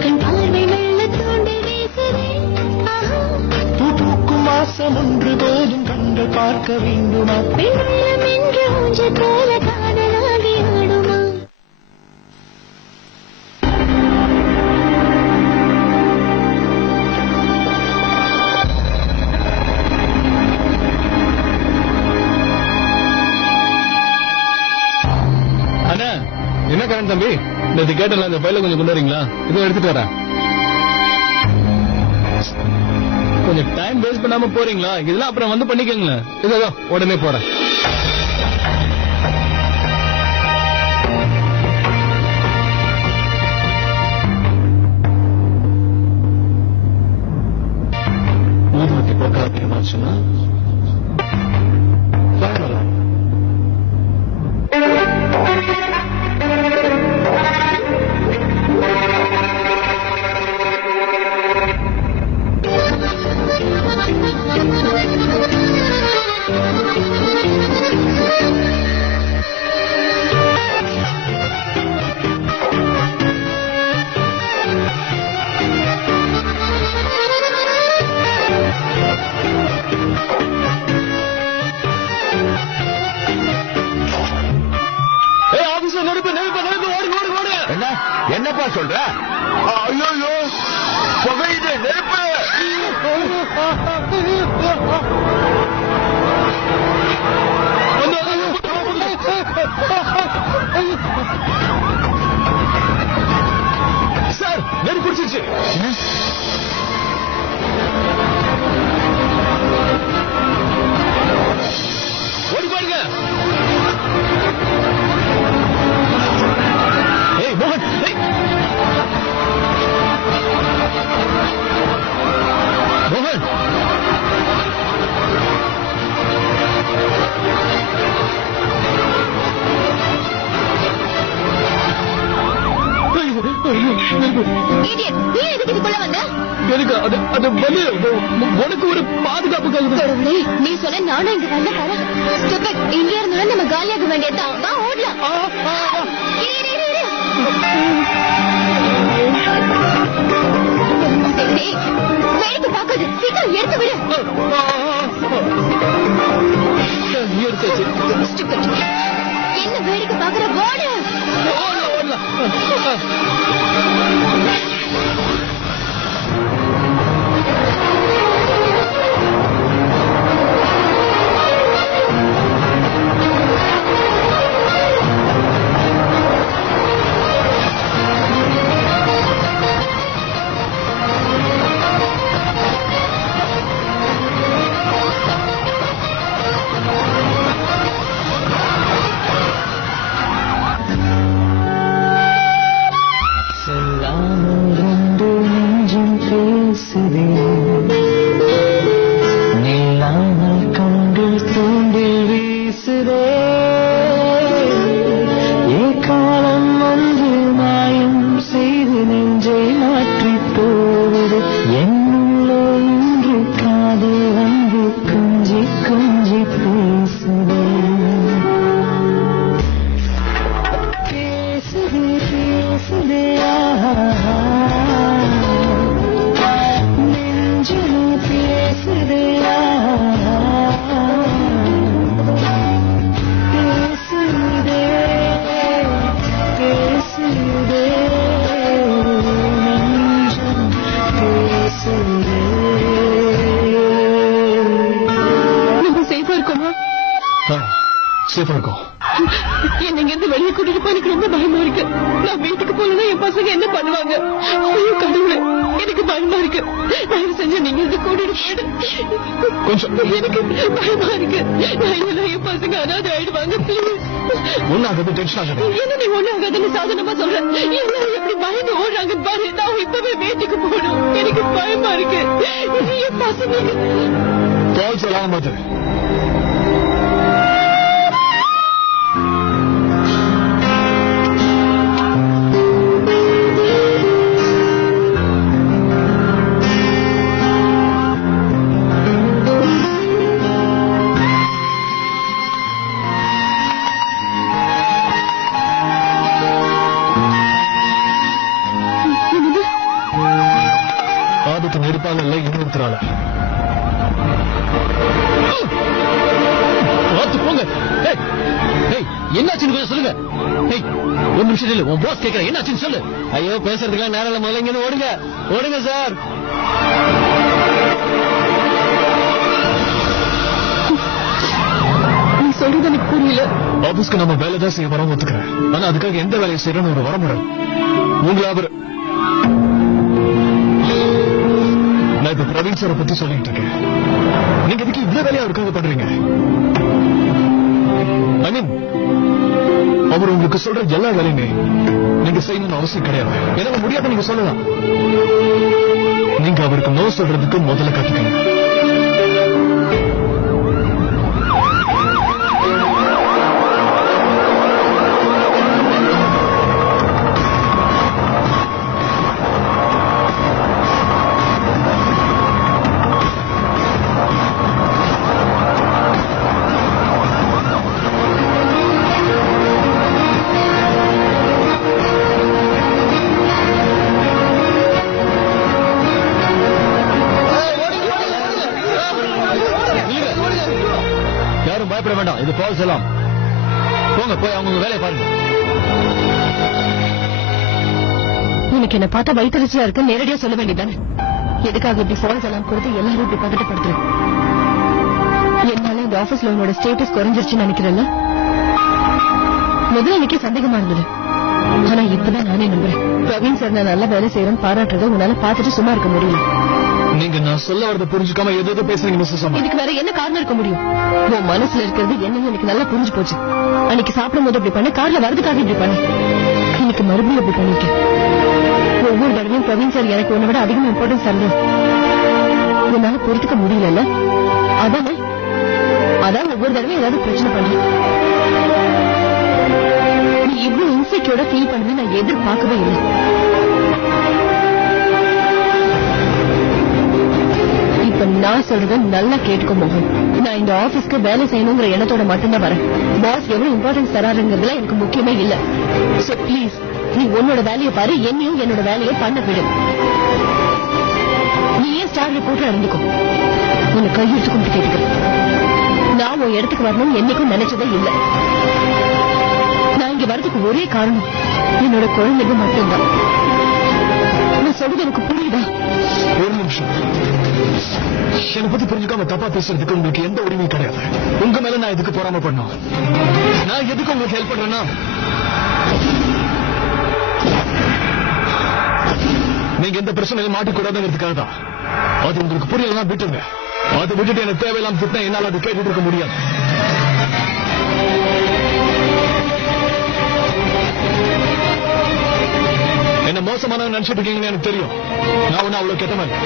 கண் பார்வை மெல்ல தூண்டி வீசுதே. பூக்கும் மாசம் ஒன்று போதும் கண்கள் பார்க்க வேண்டுமா? வெள்ளம் என்று ஊஞ்சல் போல காதலாகி ஆடுமா? அண்ணா என்ன கரண்ட் தம்பி, இந்த கேட்டல இந்த பையில கொஞ்சம் கொண்டு வரீங்களா? இதோ எடுத்துட்டு வரேன். கொஞ்சம் டைம் வேஸ்ட் பண்ணாம போறீங்களா? இதெல்லாம் அப்புறம் வந்து பண்ணிக்கங்களேன். இதோ உடனே போறேன். ஊதுவத்தி போக்க அதிகமாச்சுன்னா என்னப்பா சொல்ற? ஐயோ புகையுது, நெருப்பு! சார் நெருப்பு பிடிச்சிருச்சு. ஓடி பாருங்க. மோகன் மோகன் எனக்கு அது வந்து உனக்கு ஒரு பாதுகாப்புக்காக. நீ சொன்ன நானும் இங்க வந்த பாரு. இங்க இருந்தாலும் நம்ம காலியாக வேண்டியதான். ஓடலாம். வேடிக்கை பார்க்காது, சீக்கிரம் எடுத்து விடு. என்ன வேடிக்கை பார்க்கிற? ஓடு. சேஃபா இருக்கும். என்னங்க இருந்து வெளியே கூட்டிட்டு போய் எனக்கு ரொம்ப பயமா இருக்கு. நான் வீட்டுக்கு போனா என் பசங்க என்ன பண்ணுவாங்க? ஐயோ கடவுளே, எனக்கு பயமா இருக்கு. தயவு செஞ்சு நீங்க இருந்து கூட்டிட்டு போயிடு. கொஞ்சம் எனக்கு பயமா இருக்கு. நான் என் பசங்க அனாதை ஆயிடுவாங்க. பிளீஸ். ஒன்னாவது டென்ஷன் ஆகாது. என்ன நீ ஒன்னாகாதுன்னு சாதனமா சொல்றேன். எல்லாரும் எப்படி பயந்து ஓடுறாங்க பாரு. நான் இப்பவே வீட்டுக்கு போகணும். எனக்கு பயமா இருக்கு. என் பசங்க கால் சொல்லாம மாதிரி அப்பால இல்ல இன்னொருத்தரால. பார்த்து போங்க. என்னாச்சுன்னு கொஞ்சம் சொல்லுங்க. ஒரு நிமிஷம் இல்ல, உன் பாஸ் கேட்கற என்னாச்சுன்னு சொல்லு. ஐயோ பேசுறதுக்கெல்லாம் நேரம் இல்ல, முதல்ல இங்க ஓடுங்க ஓடுங்க சார். நீ சொல்றது எனக்கு புரியல. ஆபீஸ்க்கு நம்ம வேலை தான் செய்ய வரோம் ஒத்துக்கிறேன். ஆனா அதுக்காக எந்த வேலையை செய்யறோம்னு ஒரு வரமுறை. உங்களை அவர் நான் இப்ப பிரவீன் சாரை பத்தி சொல்லிட்டு இருக்கேன். நீங்க இதுக்கு இவ்வளவு வேலையா அவருக்காக பண்றீங்க? ஐ மீன் அவர் உங்களுக்கு சொல்ற எல்லா வேலையுமே நீங்க செய்யணும்னு அவசியம் கிடையாது. எனக்கு முடியாத நீங்க சொல்லலாம். நீங்க அவருக்கு நோ சொல்றதுக்கு முதல்ல கத்துக்கணும். யாரும் பயப்பட வேண்டாம், இது ஃபால்ஸ் எல்லாம். போங்க போய் அவங்க வேலையை பாருங்க. எனக்கு என்ன பார்த்தா வயிற்றுச்சலா இருக்கு, நேரடியா சொல்ல வேண்டியதானே? எதுக்காக இப்படி ஃபால்ஸ் எல்லாம் கொடுத்து எல்லாரும் இப்படி பதட்டப்படுத்துறேன்? என்னால இந்த ஆபீஸ்ல உன்னோட ஸ்டேட்டஸ் குறைஞ்சிருச்சுன்னு நினைக்கிறேன்ல? முதல்ல எனக்கே சந்தேகமா இருந்தது, ஆனா இப்பதான் நானே நம்புறேன். பிரவீன் சார் நான் நல்லா வேலை செய்யறேன் பாராட்டுறத உன்னால பாத்துட்டு சும்மா இருக்க முடியல. நீங்க நான் சொல்ல வரத புரிஞ்சுக்காம எது பேசுறீங்க மிஸ்ஸஸ் அம்மா? இதுக்கு வேற என்ன காரணம் இருக்க முடியும்? உன் மனசுல இருக்கிறது என்னன்னு எனக்கு நல்லா புரிஞ்சு போச்சு. அன்னைக்கு சாப்பிடும் போது இப்படி பண்ண, கார்ல வரதுக்காக இப்படி பண்ண, இன்னைக்கு மறுபடியும் இப்படி பண்ணிருக்கேன். ஒவ்வொரு தடவையும் பிரவீன் சார் எனக்கு உன்னை விட அதிகமா இம்பார்ட்டன்ஸ் தரணும் உன்னால பொறுத்துக்க முடியல. அதான் ஒவ்வொரு தடவையும் ஏதாவது பிரச்சனை பண்றேன். நீ இவ்வளவு இன்செக்யூர்டா ஃபீல் பண்ணு நான் எதிர்பார்க்கவே இல்லை. இப்ப நான் சொல்றத நல்லா கேட்டுக்கோ மோகன். நான் இந்த ஆபீஸ்க்கு வேலை செய்யணுங்கிற எண்ணத்தோட மட்டும்தான் வரேன். பாஸ் எவ்வளவு இம்பார்ட்டன்ஸ் தராருங்கிறதுல எனக்கு முக்கியமே இல்ல. சோ பிளீஸ் நீ உன்னோட வேலையை பாரு, என்னையும் என்னோட வேலையை பண்ண விடு. நீ ஏன் ஸ்டார் ரிப்போர்ட்டா இருந்துக்கோ. உன்னை கையெழுத்து கொண்டு கேட்டுக்கிறேன். நான் உன் இடத்துக்கு வரணும் என்னைக்கும் நினைச்சதே இல்ல. நான் இங்க வரதுக்கு ஒரே காரணம் என்னோட குழந்தைங்க மட்டும்தான். நான் சொல்றது எனக்கு புரியுதா? ஒரு நிமிஷம். என்னை பத்தி புரிஞ்சுக்காம தப்பா பேசுறதுக்கு உங்களுக்கு எந்த உரிமையும் கிடையாது. உங்க மேல நான் எதுக்கு பொறாம பண்ணோம்? நான் எதுக்கு உங்களுக்கு ஹெல்ப் பண்றேன்னா, நீங்க எந்த பிரச்சனையில மாட்டிக்கூடாதுங்கிறதுக்காக தான். அது உங்களுக்கு புரியலன்னா விட்டுங்க. அதை விட்டுட்டு எனக்கு தேவையில்லாம திட்டம் என்னால அது கேட்டுட்டு இருக்க முடியாது. என்ன மோசமானவங்க நினைச்சிட்டு இருக்கீங்கன்னு எனக்கு தெரியும். நான் ஒண்ணு அவ்வளவு கெட்ட மாதிரி.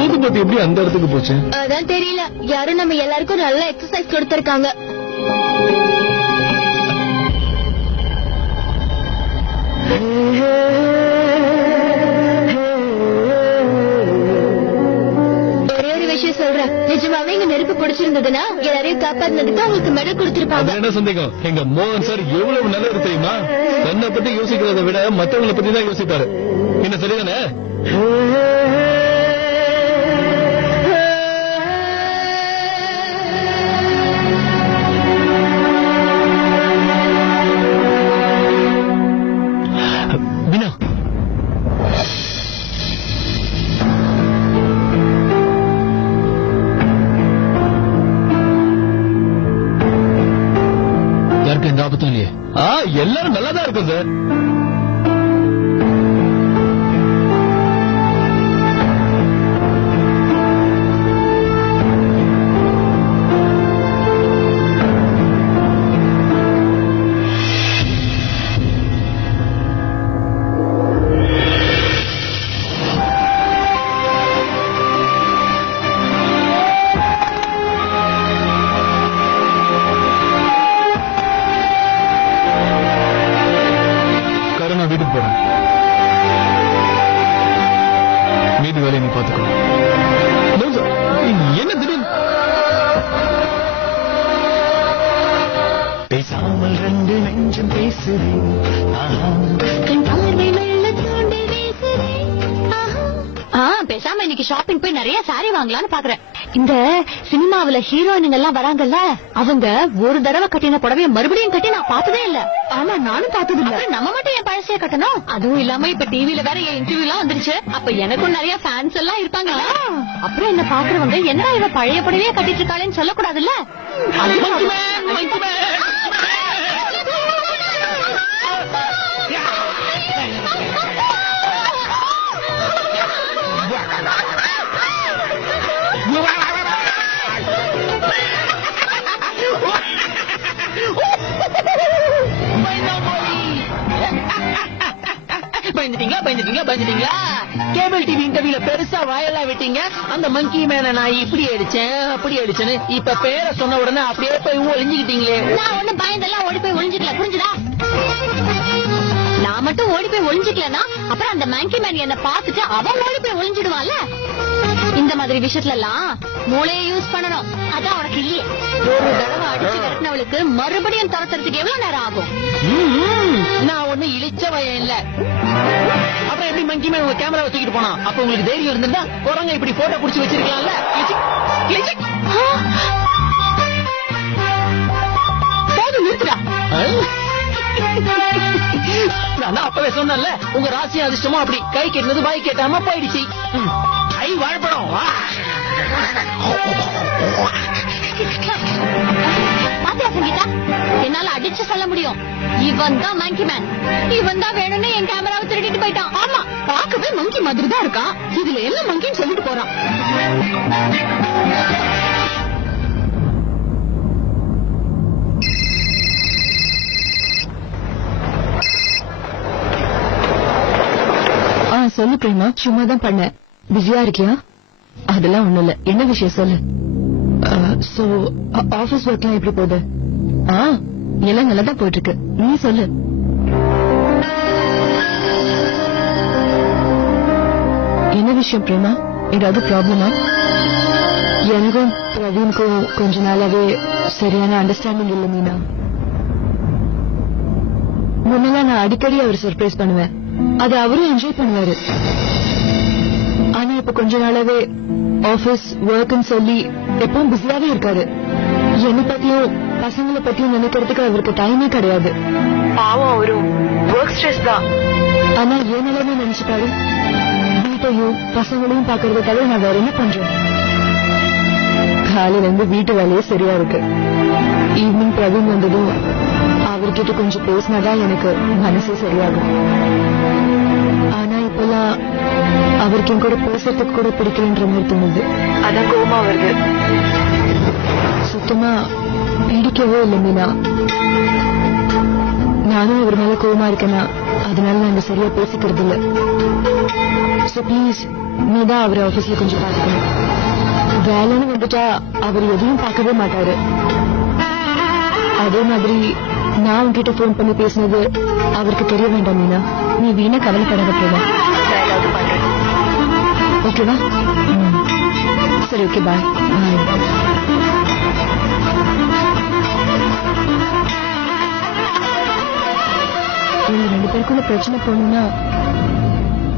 ஊதுபத்தி எப்படி அந்த இடத்துக்கு போச்சு? அதான் தெரியல. யாரும் நம்ம எல்லாருக்கும் நல்ல எக்ஸசைஸ் கொடுத்திருக்காங்க. ஒரே ஒரு விஷயம் சொல்றேன், நிஜமாவே இங்க நெருப்பு பிடிச்சிருந்ததுன்னா எல்லாரையும் காப்பாத்தினதுக்கு அவங்களுக்கு மெடல் கொடுத்திருப்பாங்க. என்ன சந்தேகம்? எங்க மோகன் சார் எவ்வளவு நல்லது தெரியுமா? தன்னை பத்தி யோசிக்கிறத விட மற்றவங்களை பத்தி தான் யோசிப்பாரு. என்ன சரிதானே? எந்த ஆபத்தும் இல்லையே? எல்லாரும் நல்லாதான் இருக்கும் சார். வீட்டுக்கு போறேன். மீதி வேலையை நீ பாத்துக்கோ. என்ன திடீர்னு பேசாமல் ரெண்டு நெஞ்சம் பேசுது. கண் பார்வை மெல்ல தூண்டி வீசுதே. பேசாம இன்னைக்கு ஷாப்பிங் போய் நிறைய சாரி வாங்கலாம்னு பாக்குறேன். இந்த சினிமாவுல ஹீரோயினுங்க எல்லாம் வராங்கல்ல, அவங்க ஒரு தடவை கட்டின புடவைய மறுபடியும் கட்டி நான் பார்த்ததே இல்ல. ஆமா, நானும் பார்த்தது இல்ல. நம்ம மட்டும் என் பழசைய கட்டணும். அதுவும் இல்லாம இப்ப டிவில வேற என் இன்டர்வியூ எல்லாம் வந்துருச்சு. அப்ப எனக்கும் நிறைய ஃபேன்ஸ் எல்லாம் இருப்பாங்க. அப்புறம் என்ன பாக்குறவங்க என்ன இவ பழைய புடவையே கட்டிட்டு இருக்காளேன்னு சொல்லக்கூடாதுல்ல. பயந்துட்டீங்களா? கேபிள் டிவி இன்டர்வியூல பெருசா வாயெல்லாம் விட்டீங்க. அந்த மங்கி மேன நான் இப்படி அடிச்சேன் அப்படி அடிச்சேன்னு இப்ப பேரை சொன்ன உடனே அப்படியே போய் ஒளிஞ்சுக்கிட்டீங்களே. நான் ஒண்ணு பயந்தெல்லாம் ஓடி போய் ஒளிஞ்சுக்கல, புரிஞ்சுதா? நான் மட்டும் ஓடி போய் ஒளிஞ்சுக்கலன்னா அப்புறம் அந்த மங்கி மேன் என்ன பார்த்துட்டு அவன் ஓடி போய் ஒளிஞ்சிடுவான்ல. இந்த மாதிரி விஷயத்துல எல்லாம் மூளையை யூஸ் பண்ணணும். அதான் உனக்கு இல்லையே. ஒரு தடவை அடிச்சு கட்டினவளுக்கு மறுபடியும் துரத்துறதுக்கு எவ்வளவு நேரம் ஆகும்? நான் ஒண்ணு இழிச்ச வயம் இல்ல. அப்புறம் எப்படி மங்கி மேன் உங்க கேமரா வச்சுக்கிட்டு போனா? அப்ப உங்களுக்கு தைரியம் இருந்திருந்தா குரங்க இப்படி போட்டோ புடிச்சு வச்சிருக்கலாம்ல. போதும், நிறுத்துடா. நான் அப்பவே சொன்னேன்ல, உங்க ராசி அதிர்ஷ்டமா அப்படி கை கேட்டது வாய் கேட்டாம போயிடுச்சு. ஐ வாழ்படும். பாத்தியா சங்கீதா, என்னால அடிச்சு சொல்ல முடியும். இவன் தான் மங்கி மேன். இவன் தான் வேணும்னு என் கேமராவை திருடிட்டு போயிட்டான். ஆமா, பார்க்கவே மங்கி மாதிரி தான் இருக்கான். இதுல என்ன மங்கின்னு சொல்லிட்டு போறான். சொல்லு பிரேமா. சும்மா தான் பண்ண. பிஸியா இருக்கியா? அதெல்லாம் ஒண்ணு இல்ல. என்ன விஷயம் சொல்லு. சோ ஆபீஸ் ஒர்க்லாம் எப்படி போகுது? எல்லாம் நல்லா தான் போயிட்டு இருக்கு. நீ சொல்லு. என்ன விஷயம் பிரேமா? ஏதாவது ப்ராப்ளமா? எனக்கும் பிரவீனுக்கும் கொஞ்ச நாளாவே சரியான அண்டர்ஸ்டாண்டிங் இல்ல மீனா. முன்னெல்லாம் நான் அடிக்கடி அவர் சர்ப்ரைஸ் பண்ணுவேன். அது அவரும் என்ஜாய் பண்ணுவாரு. ஆனா இப்ப கொஞ்ச நாளாவே ஆபீஸ் ஒர்க்னு சொல்லி எப்பவும் பிஸியாவே இருக்காரு. என்னை பத்தியும் பசங்களை பத்தியும் நினைக்கிறதுக்கு அவருக்கு டைமே கிடையாது. பாவம், அவரும் ஒர்க் ஸ்ட்ரெஸ் தான். ஆனா என் நிலைமை நினைச்சுட்டாரு. வீட்டையும் பசங்களையும் பாக்குறத தவிர நான் வேற என்ன பண்றேன்? காலையில இருந்து வீட்டு வேலையே சரியா இருக்கு. ஈவினிங் பிரவீன் வந்ததும் அவர்கிட்ட கொஞ்சம் பேசினாதான் எனக்கு மனசே சரியாகும். ஆனா இப்பெல்லாம் அவருக்கு என் கூட பேசுறதுக்கு கூட பிடிக்கலன்ற மாதிரி தோணுது. அதான் கோவமா வருது. சுத்தமா பிடிக்கவே இல்லை மீனா. நானும் அவர் மேல கோவமா இருக்கேனா, அதனால நாங்க சரியா பேசிக்கிறது இல்ல. சோ ப்ளீஸ் நீதான் அவர் ஆபீஸ்ல கொஞ்சம் பாத்துக்கணும். வேலைன்னு வந்துட்டா அவர் எதையும் பார்க்கவே மாட்டாரு. அதே மாதிரி நான் உன்கிட்ட போன் பண்ணி பேசினது அவருக்கு தெரிய வேண்டாம் மீனா. நீ வீணா கவலைப்படாத போவா. ஓகேவா? சரி, ஓகே, பாய். இவங்க 2 பேருக்குள்ள பிரச்சனை போகணும்னா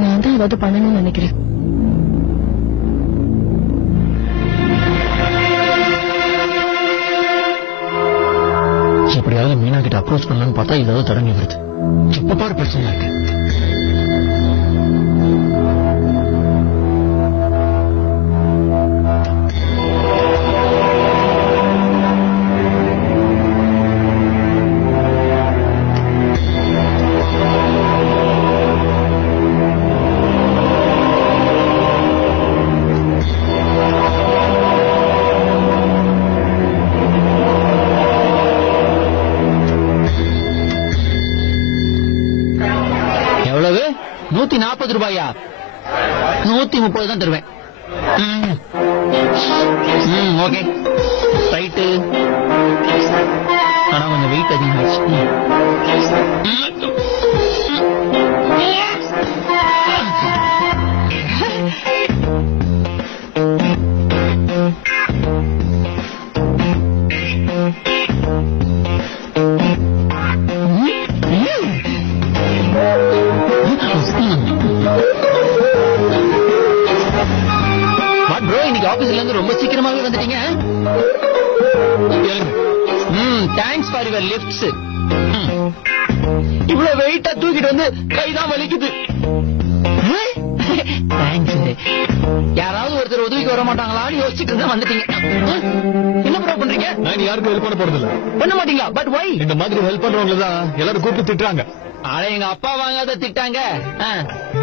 நான் தான் ஏதாவது பண்ணணும்னு நினைக்கிறேன். எப்படியாவது மீனா கிட்ட அப்ரோச் பண்ணலான்னு பார்த்தா இதாவது தொடங்கி வருது. எப்ப பாரு பிரச்சனை இருக்கு. எவ்வளவு? 140 ரூபாயா? 130 தான் தருவேன். Okay, right. ஆனா கொஞ்சம் வெயிட் அதிகமாச்சு. ஆபீஸ்ல இருந்து ரொம்ப சீக்கிரமாவே வந்துட்டீங்க. ஏங்க, தேங்க்ஸ் ஃபார் யுவர் லிஃப்ட்ஸ். இவ்வளவு வெயிட்டா தூக்கிட்டு வந்து கைதான் வலிக்குது. தேங்க்ஸ். யாராவது ஒருத்தர் உதவிக்கு வர மாட்டாங்களான்னு யோசிச்சுட்டு இருந்தா வந்துட்டீங்க. என்ன ப்ரோ பண்றீங்க? நான் யாருக்கும் ஹெல்ப் பண்ண போறது இல்ல. பண்ண மாட்டீங்களா? But why? இந்த மாதிரி ஹெல்ப் பண்றவங்கள தான் எல்லாரும் கூப்பிட்டு திட்டுறாங்க. ஆனா எங்க அப்பா வாங்காத திட்டாங்க.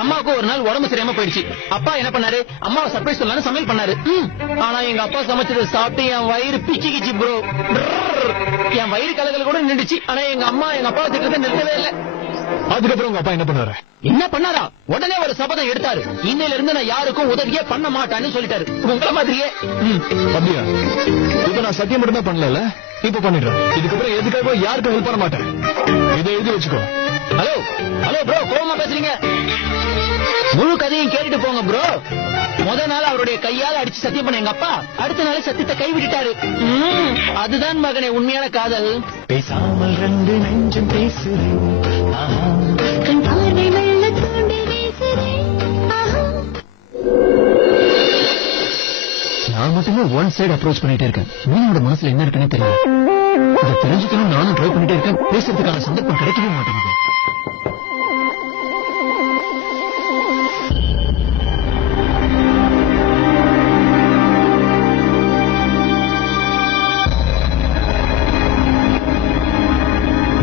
அம்மாவுக்கு ஒரு நாள் உடம்பு சரியாம போயிடுச்சு. அப்பா என்ன பண்ணாரு? அம்மாவை சர்ப்ரைஸ் பண்ணலாம்னு சமையல் பண்ணாரு. ஆனா எங்க அப்பா சமைச்சதை சாப்பிட்டு என் வயிறு பிச்சுக்கிச்சு ப்ரோ. என் வயிறு கலகல கூட நின்றுச்சு. ஆனா எங்க அம்மா எங்க அப்பாவை திட்டத்தை நிறுத்தவே இல்லை. அதுக்கப்புறம் உங்க அப்பா என்ன பண்ணாரு? என்ன பண்ணாரா? உடனே ஒரு சபதம் எடுத்தாரு. இன்னையில இருந்து நான் யாருக்கும் உதவியே பண்ண மாட்டான்னு சொல்லிட்டாரு. உங்கள மாதிரியே. அப்படியா? இப்ப நான் சத்தியம் மட்டும் தான் பண்ணல, இப்ப பண்ணிடுறேன். இதுக்கப்புறம் எதுக்காக யாருக்கும் ஹெல்ப் பண்ண மாட்டேன். இதை எழுதி வச்சுக்கோ. ஹலோ ஹலோ ப்ரோ, கோவமா பேசுறீங்க? முழு கதையும் கேட்டுட்டு போங்க ப்ரோ. முத நாள் அவருடைய கையால அடிச்சு சத்தியம் பண்ண எங்க அப்பா அடுத்த நாள் சத்தியத்தை கைவிட்டாரு. அதுதான் மகனே உண்மையான காதல். பேசாமல் ரெண்டு நெஞ்சம் பேசுறேன். நான் மட்டுமே ஒன் சைடு அப்ரோச் பண்ணிட்டே இருக்கேன். மீனோட மனசுல என்ன இருக்குன்னு தெரியல. இதை தெரிஞ்சுக்கணும் நானும் ட்ரை பண்ணிட்டே இருக்கேன். பேசுறதுக்கான சந்தர்ப்பம் கிடைக்கவே மாட்டேங்குது.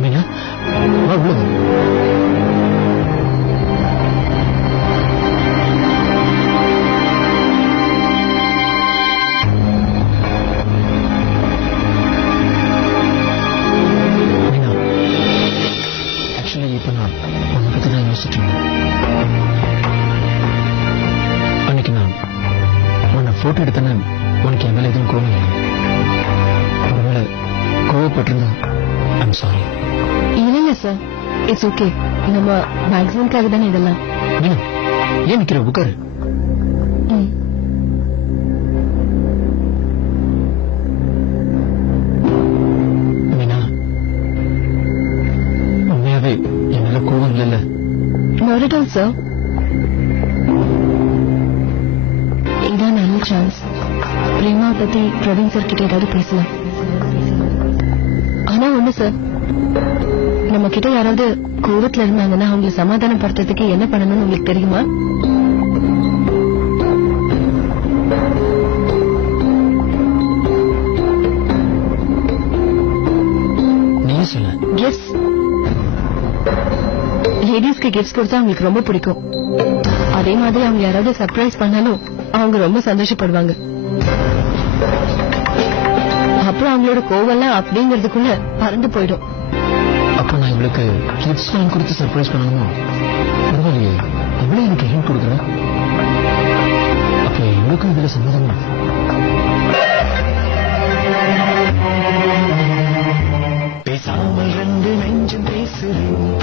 மீனா, வா உள்ள வா. இப்ப நான் உன்னை பத்தி தான் யோசிச்சுட்டு இருந்தேன். அன்னைக்கு நான் உன்னை போட்டோ எடுத்தேன்னு உனக்கு என் மேல எதுவும் கோவம் இல்லை. ஒருவேளை கோவப்பட்டிருந்தா ஐம் சாரி. இல்லைங்க சார், இட்ஸ் ஓகே. நம்ம மேக்ஸிமம்காக தானே இதெல்லாம். மீனா, ஏன் நிக்கிற? உட்காரு. மீனா, உண்மையாவே என் மேல கோவம் இல்லைல்ல? Not at all, sir. இதான் நல்ல சான்ஸ். பிரேமா பத்தி பிரவீன் சார் கிட்ட ஏதாவது பேசலாம். ஆனா ஒண்ணு சார், நம்ம கிட்ட யாராவது கோவத்துல இருந்தாங்கன்னா அவங்களை சமாதானப்படுத்துறதுக்கு என்ன பண்ணணும்னு உங்களுக்கு தெரியுமா? நீங்க சொல்ல. கிஃப்ட்ஸ். லேடிஸ்க்கு கிஃப்ட்ஸ் கொடுத்தா அவங்களுக்கு ரொம்ப பிடிக்கும். அதே மாதிரி அவங்க யாராவது சர்ப்ரைஸ் பண்ணாலும் அவங்க ரொம்ப சந்தோஷப்படுவாங்க. அப்புறம் அவங்களோட கோவெல்லாம் அப்படிங்கறதுக்குள்ள பறந்து போயிடும். அப்ப நான் இவளுக்கு கிஃப்ட்ஸ் வாங்கி கொடுத்து சர்ப்ரைஸ் பண்ணணுமா? பரவாயில்லையே, இவ்வளவு எனக்கு ஹெல்ப் கொடுக்குறேன். அப்ப இவளுக்கும் இதுல சம்மதமா? பேசாமல் ரெண்டு நெஞ்சம் பேசுறேன்.